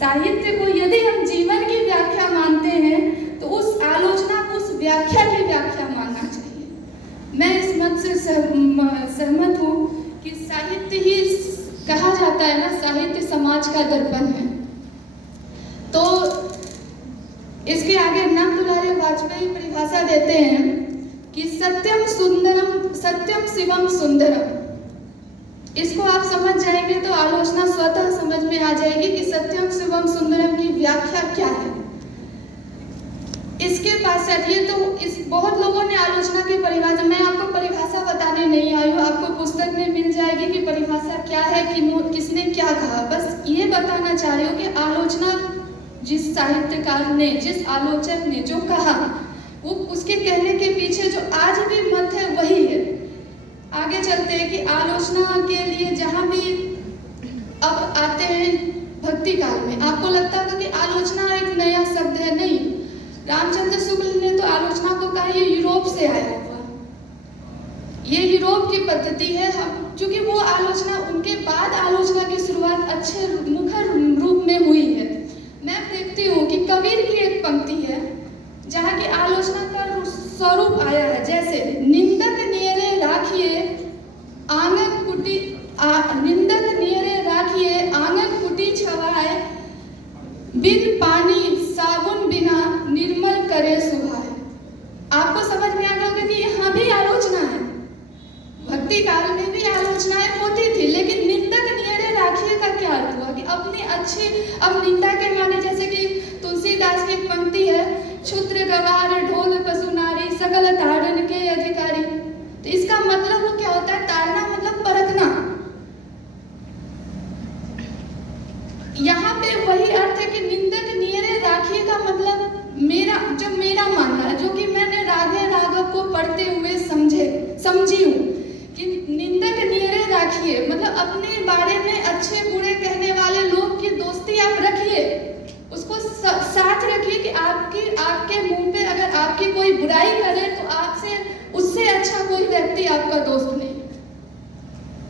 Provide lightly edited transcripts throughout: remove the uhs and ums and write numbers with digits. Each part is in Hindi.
साहित्य को यदि हम जीवन की व्याख्या मानते हैं तो उस आलोचना को उस व्याख्या की व्याख्या मानना चाहिए। मैं इस मत से सहमत हूँ कि साहित्य ही कहा जाता है ना, साहित्य समाज का दर्पण है। तो इसके आगे नंद दुलारी वाजपेयी परिभाषा देते हैं कि सत्यम सुंदरम, सत्यम शिवम सुंदरम। इसको आप समझ जाएंगे तो आलोचना स्वतः समझ में आ जाएगी कि सत्यम शिवम सुंदरम की व्याख्या क्या है। इसके पास ये तो इस बहुत लोगों ने आलोचना की परिभाषा, मैं आपको परिभाषा बताने नहीं आई हूँ, आपको पुस्तक में मिल जाएगी कि परिभाषा क्या है, कि किसने क्या कहा। बस ये बताना चाह रही हूँ कि आलोचना जिस साहित्यकार ने, जिस आलोचक ने जो कहा, वो उसके कहने के पीछे जो आज भी मत है वही है। आगे चलते हैं कि आलोचना के लिए जहाँ भी अब आते हैं भक्ति काल में, आपको लगता होगा कि आलोचना एक नया शब्द है। नहीं, रामचंद्र शुक्ल ने तो आलोचना को कहा ये यूरोप से आया हुआ, ये यूरोप की पद्धति है। हम क्योंकि वो आलोचना, उनके बाद आलोचना की शुरुआत अच्छे मुखर रूप में हुई है। मैं देखती हूँ कि कबीर की एक पंक्ति है जहाँ की आलोचना का स्वरूप आया है, जैसे निंदक नियरे राखिए आंगन कुटी, निंदक नियरे राखिए आंगन कुटी छवाए, बिन पानी साबुन बिना निर्मल करे सुभाए। आपको समझ में आ गया होगा कि यहाँ भी आलोचना है, भक्ति काल में भी आलोचनाएं होती थी, लेकिन निंदक नियरे राखिए का क्या अर्थ हुआ कि अपनी अच्छी, अब निंदा के माने जैसे कि तुलसीदास की एक पंक्ति है, क्षुद्र गवार ढोल पशु नारी सकल ताड़न के अधिकारी। तो इसका मतलब वो क्या होता है, ताड़ना मतलब परखना। यहाँ पे वही अर्थ है कि निंदक नियरे राखिए का मतलब मेरा, जो मेरा मानना है, जो कि मैंने राधे राघव को पढ़ते हुए समझी हूँ कि निंदक नियरे राखिए मतलब अपने बारे में अच्छे बुरे कहने वाले लोग की दोस्ती आप रखिए, उसको साथ रखिए कि आपके मुंह पे अगर आपकी कोई बुराई करे तो आपसे, उससे अच्छा कोई व्यक्ति आपका दोस्त नहीं।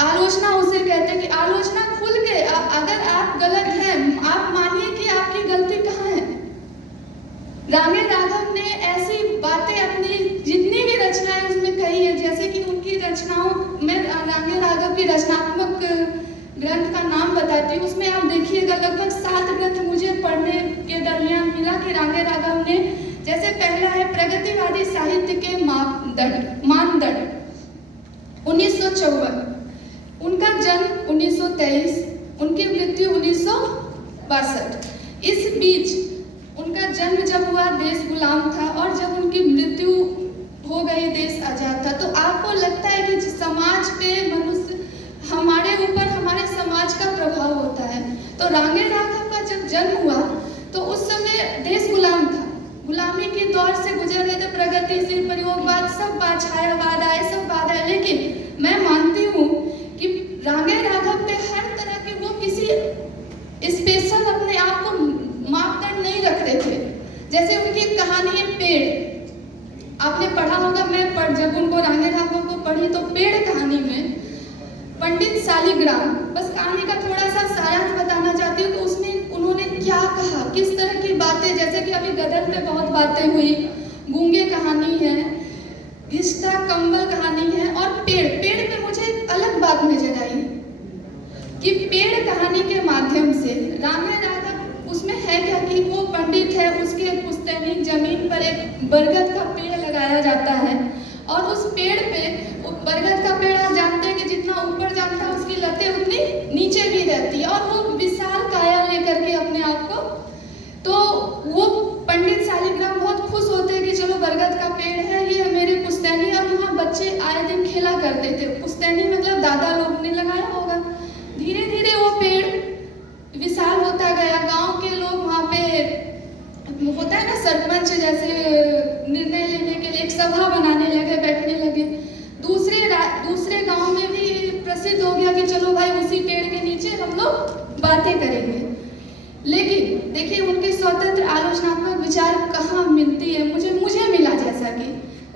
आलोचना उसे कहते हैं कि आलोचना खुल के, अगर आप गलत हैं आप मानिए कि आपकी गलती कहाँ है। रांगे राघव ने ऐसी बातें अपनी जितनी भी रचनाएं उसमें कही है, जैसे कि उनकी रचनाओं में रांगे राघव की रचनात्मक ग्रंथ का नाम बताती हूँ, उसमें आप देखिएगा लगभग 7 ग्रंथ मुझे पढ़ने के दरमियान मिला कि रांगे राघव ने, जैसे पहला है प्रगतिवादी साहित्य के मानदंड 1954, उनका जन्म 1923, उनकी मृत्यु 1962। इस बीच उनका जन्म जब हुआ देश गुलाम था और जब उनकी मृत्यु हो गई देश आजाद था। तो आपको लगता है कि समाज पे, मनुष्य, हमारे ऊपर हमारे समाज का प्रभाव होता है। तो रांगे राघव का जब जन्म हुआ तो उस समय देश गुलाम था, गुलामी के दौर से गुजर रहे थे, प्रगतिशील प्रयोगवाद, सब बात, छायावाद आए, सब बात आए। लेकिन मैं मानती हूँ कि रांगे राघव पे हर तरह के वो किसी स्पेशल अपने आप को मापदंड नहीं रखते थे। जैसे उनकी एक कहानी है पेड़, आपने पढ़ा होगा, मैं जब उनको रांगे राघव को पढ़ी तो पेड़ कहानी में पंडित शालिग्राम, बस कहानी का थोड़ा सा सारांश बताना चाहती हूँ कि उसमें उन्होंने क्या कहा, किस तरह की बातें, जैसे कि अभी गदर पे बहुत बातें हुई, गूंगे कहानी है, घिस्टा कंबल कहानी है, और पेड़ पे मुझे एक अलग बात नजर आई कि पेड़ कहानी के माध्यम से रांगे राघव, उसमें है क्या कि वो पंडित है, उसके पुश्तैनी जमीन पर एक बरगद का पेड़ लगाया जाता है और उस पेड़ पे, बरगद का पेड़ आप जानते हैं कि जितना ऊपर जाता है उसकी लतें उतनी नीचे भी रहती है और वो विशाल काया लेकर के अपने आप को, तो वो पंडित शालिग्राम बहुत खुश होते हैं कि चलो बरगद का पेड़ है, ये मेरे पुश्तैनी, और वहाँ बच्चे आए दिन खेला करते थे। पुश्तैनी मतलब दादा लोग ने लगाया होगा। धीरे धीरे वो पेड़ विशाल होता गया, गांव के लोग वहाँ पे होता है ना सरपंच जैसे निर्णय लेने के लिए एक सभा बनाने लगे, बैठने लगे। दूसरे गांव में भी प्रसिद्ध हो गया कि चलो भाई उसी पेड़ के नीचे हम लोग बातें करेंगे। लेकिन देखिए उनकी स्वतंत्र आलोचनात्मक विचार कहाँ मिलती है, मुझे मिला जैसा कि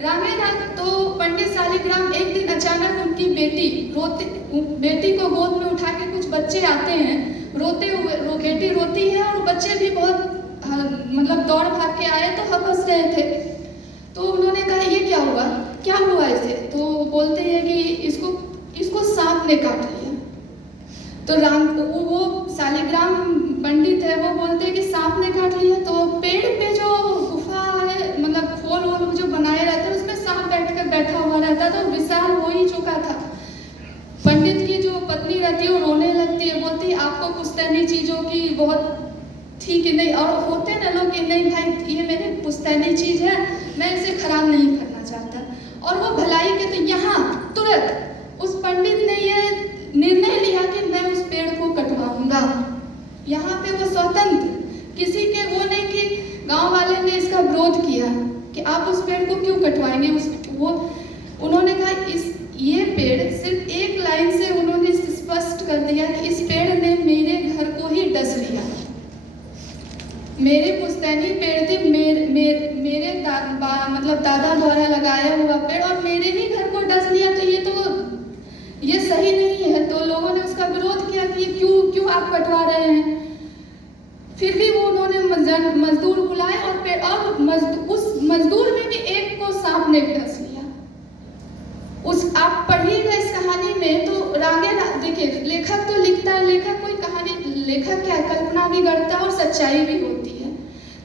रांगे राघव, तो पंडित शालिग्राम एक दिन अचानक उनकी बेटी को गोद में उठा के, कुछ बच्चे आते हैं रोते हुए, बेटी रोती है और बच्चे भी बहुत मतलब दौड़ भाग के आए तो हंस रहे थे। तो उन्होंने कहा ये क्या हुआ इसे? तो बोलते हैं कि इसको सांप ने काट लिया। तो वो शालिग्राम पंडित है, वो बोलते हैं कि सांप ने काट लिया। तो पेड़ पे जो गुफा है, मतलब खोल वोल जो बनाए रहते हैं, उसमें सांप बैठा हुआ रहता, तो विशाल हो ही चुका था। पंडित की जो पत्नी रहती है वो रोने लगती है, बोलती है आपको पुश्तैनी चीज़ों की बहुत ठीक है नहीं, और होते ना लोग कि नहीं भाई ये मेरी पुश्तैनी चीज़ है, मैं इसे खराब नहीं करना चाहता। और वो भलाई के तो यहाँ तुरंत उस पंडित ने ये निर्णय लिया कि मैं उस पेड़ को कटवाऊंगा। यहाँ पे वो स्वतंत्र, किसी के वो नहीं कि गांव वाले ने इसका विरोध किया कि आप उस पेड़ को क्यों कटवाएंगे। उन्होंने कहा ये पेड़ सिर्फ एक लाइन से उन्होंने स्पष्ट कर दिया कि इस पेड़ ने मेरे घर को ही डस लिया। मेरे पुश्तैनी पेड़ थी, मेरे मतलब दादा द्वारा लगाया हुआ पेड़, और मेरे ही घर को डस लिया, तो ये सही नहीं है। तो लोगों ने उसका विरोध किया कि क्यों आप कटवा रहे हैं। फिर भी वो उन्होंने मजदूर बुलाए और उस मजदूर में भी एक को सांप ने डस लिया। आप पढ़िएगा इस कहानी में तो देखिए लेखक तो लिखता है, लेखक क्या कल्पना भी करता है और सच्चाई भी होती है।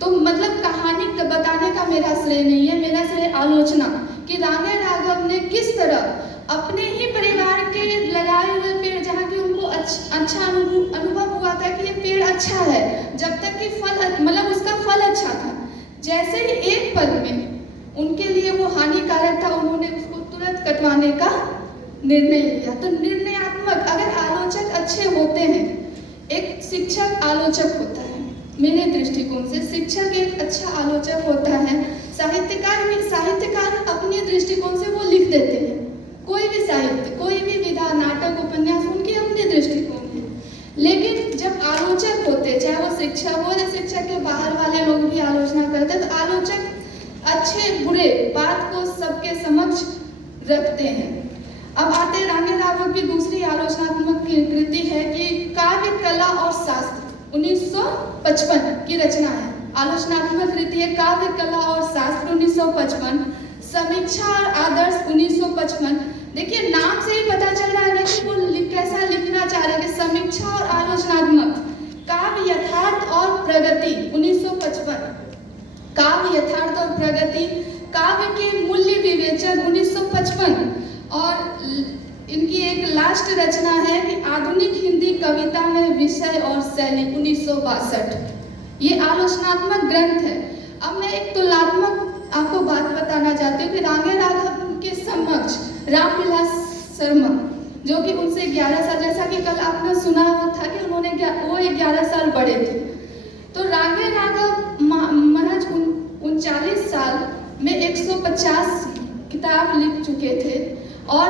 तो मतलब कहानी बताने का मेरा श्रेय नहीं है, मेरा श्रेय आलोचना कि रांगे राघव ने किस तरह अपने ही परिवार के लगाए हुए पेड़, जहाँ की उनको अच्छा अनुभव हुआ था कि ये पेड़ अच्छा है, जब तक कि मतलब उसका फल अच्छा था, जैसे ही एक पल में उनके लिए वो हानिकारक था, उन्होंने उसको तुरंत कटवाने का निर्णय लिया। तो निर्णयात्मक, अगर आलोचक अच्छे होते हैं, एक शिक्षक आलोचक होता है, मेरे दृष्टिकोण से शिक्षक एक अच्छा आलोचक होता है। साहित्यकार अपने दृष्टिकोण से वो लिख देते हैं, कोई भी साहित्य, कोई भी विधा, नाटक, उपन्यास, उनके अपने दृष्टिकोण है। लेकिन जब आलोचक होते, चाहे वो शिक्षक हो या शिक्षक के बाहर वाले लोग भी आलोचना करते, तो आलोचक अच्छे बुरे बात को सबके समक्ष रखते हैं। अब आते रांगे राघव की दूसरी आलोचनात्मक कृति है कि काव्य कला और शास्त्र, 1955 की रचना है। आलोचनात्मक कृति है काव्य कला और शास्त्र 1955, समीक्षा और आदर्श 1955। देखिए नाम से ही पता चल रहा है ना कि वो कैसा लिखना चाह रहे हैं। समीक्षा और आलोचनात्मक, काव्य यथार्थ और प्रगति 1955, काव्य यथार्थ और प्रगति, काव्य के मूल्य विवेचन 1955, और इनकी एक लास्ट रचना है कि आधुनिक हिंदी कविता में विषय और शैली 1962। ये आलोचनात्मक ग्रंथ है। अब मैं एक तुलनात्मक आपको बात बताना चाहती हूँ कि रांगे राघव के समक्ष रामविलास शर्मा, जो कि उनसे 11 साल, जैसा कि कल आपने सुना था कि वो 11 साल बड़े थे। तो रांगे राघव महज 39 साल में 150 किताब लिख चुके थे, और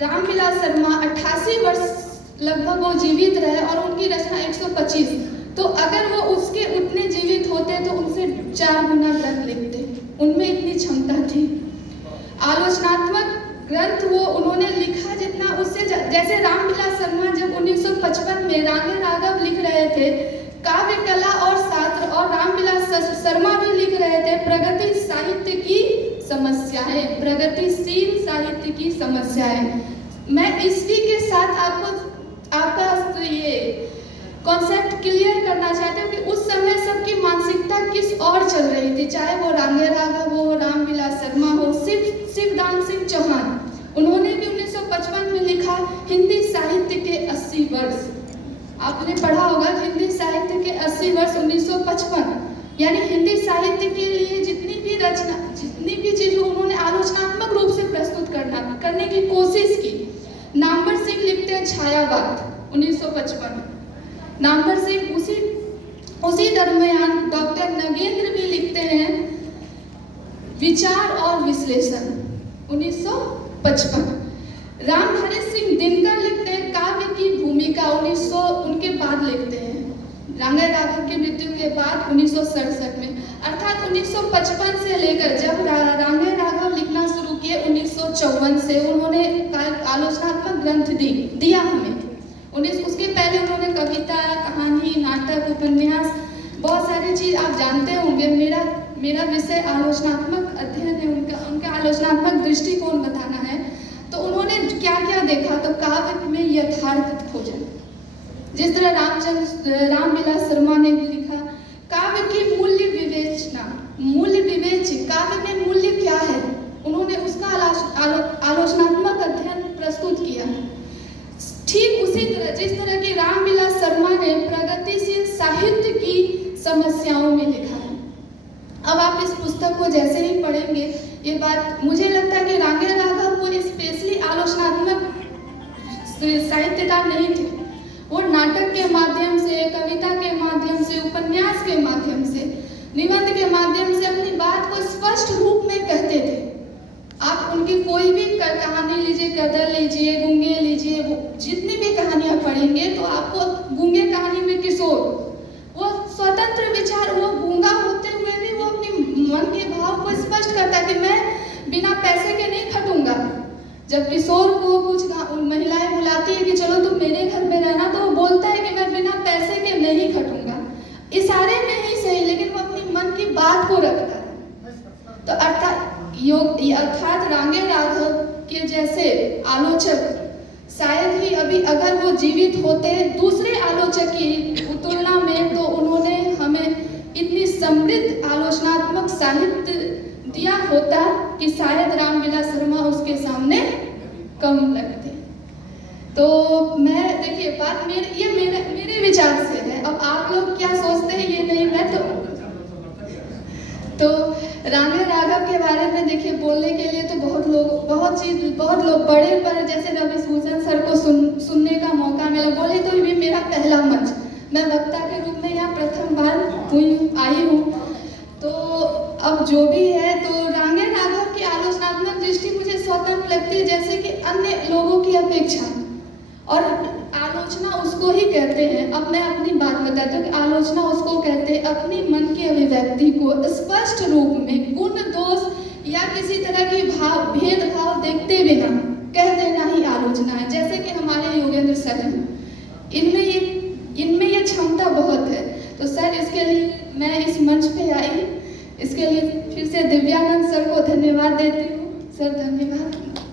रामविलास शर्मा 88 वर्ष लगभग वो जीवित रहे और उनकी रचना 125। तो अगर वो उसके उतने जीवित होते तो उनसे 4 गुना ग्रंथ लिखते, उनमें इतनी क्षमता थी। आलोचनात्मक ग्रंथ वो उन्होंने लिखा जितना उससे जैसे रामविलास शर्मा जब 1955 में रांगे राघव लिख रहे थे काव्य कला और शास्त्र, और रामविलास शर्मा भी लिख रहे थे प्रगति साहित्य की समस्याएं, प्रगतिशील साहित्य की समस्याएं। मैं इसी के साथ आपका ये कॉन्सेप्ट क्लियर करना चाहती हूँ कि उस समय सबकी मानसिकता किस और चल रही थी, चाहे वो रांगे राघव हो, रामविलास शर्मा हो, शिवदान सिंह चौहान, उन्होंने भी 1955 में लिखा हिंदी साहित्य के 80 वर्ष। आपने पढ़ा होगा हिंदी साहित्य के 80 वर्ष 1955, यानी हिंदी साहित्य के लिए जितनी भी चीज़ उन्होंने आलोचनात्मक रूप से प्रस्तुत करने की कोशिश की। नामवर सिंह लिखते हैं छायावाद 1955, नामवर सिंह उसी दरमियान डॉक्टर नगेंद्र भी लिखते हैं विचार और विश्लेषण 1955, रामधारी सिंह दिनकर लिखते हैं काव्य की भूमिका 1900 उनके बाद लिखते हैं, रांगे राघव की मृत्यु के बाद 1967 में। अर्थात 1955 से लेकर जब रांगे राघव लिखना शुरू किए 1954 से उन्होंने आलोचनात्मक ग्रंथ दिया हमें। उसके पहले उन्होंने कविता, कहानी, नाटक, उपन्यास सारी चीज़ आप जानते होंगे। मेरा विषय आलोचनात्मक अध्ययन है, उनका आलोचनात्मक दृष्टिकोण बताना है। तो उन्होंने क्या क्या देखा, तो काव्य में यथार्थ खोजन, जिस तरह रामविलास शर्मा ने लिखा, काव्य की मूल्य विवेचना, मूल्य विवेच, काव्य में मूल्य क्या है, उन्होंने उसका आलोचनात्मक अध्ययन प्रस्तुत किया है। ठीक उसी तरह जिस तरह की रामविलास शर्मा ने प्रगतिशील साहित्य की समस्याओं में लिखा है। अब आप इस पुस्तक को जैसे ही पढ़ेंगे, ये बात मुझे लगता है कि रांगे राघव कोई स्पेशली आलोचनात्मक साहित्यकार नहीं थे। वो नाटक के माध्यम से, कविता के माध्यम से, उपन्यास के माध्यम से, निबंध के माध्यम से अपनी बात को स्पष्ट रूप में कहते थे। आप उनकी कोई भी कहानी लीजिए, गदर लीजिए, गूंगे लीजिए, जितनी भी कहानियां पढ़ेंगे तो आपको गूंगे कहानी में किशोर, वो स्वतंत्र विचार, वो गूंगा होते हुए भी वो अपने मन के भाव को स्पष्ट करता है कि मैं बिना पैसे के नहीं खटूंगा। जब किशोर को कुछ महिलाएं बुलाती है कि चलो तुम मेरे घर में रहना, तो वो बोलता है कि मैं बिना पैसे के नहीं खटूंगा। इशारे में ही सही, लेकिन वो अपनी मन की बात को रखता है। तो अर्थात रांगे राघव के जैसे आलोचक शायद ही अभी अगर वो जीवित होते दूसरे आलोचक की तुलना में, तो उन्होंने हमें इतनी समृद्ध आलोचनात्मक साहित्य दिया होता कि शायद रामविलास शर्मा उसके सामने कम लगते। तो मैं देखिए बात मेरे विचार से है। अब आप लोग क्या सोचते हैं ये नहीं, मैं तो रांगे राघव के बारे में देखिए बोलने के लिए तो बहुत लोग बड़े, पर जैसे रवि भूषण सर को सुनने का मौका मिला, बोले तो भी मेरा पहला मंच, मैं वक्ता के रूप में यहाँ प्रथम बार आई हूँ। तो अब जो भी है, तो रांगे राघव की आलोचनात्मक दृष्टि मुझे स्वतंत्र लगती है, जैसे कि अन्य लोगों की अपेक्षा। और आलोचना उसको ही कहते हैं, अब मैं अपनी बात बताती हूँ कि आलोचना उसको कहते हैं अपनी मन की अभिव्यक्ति को स्पष्ट रूप में गुण दोष या किसी तरह की भेदभाव देखते बिना कह देना ही आलोचना है। जैसे कि हमारे योगेंद्र सर हैं, इनमें ये क्षमता बहुत है। तो सर, इसके लिए मैं इस मंच पे आई, इसके लिए फिर से दिव्यानंद सर को धन्यवाद देती हूँ। सर धन्यवाद।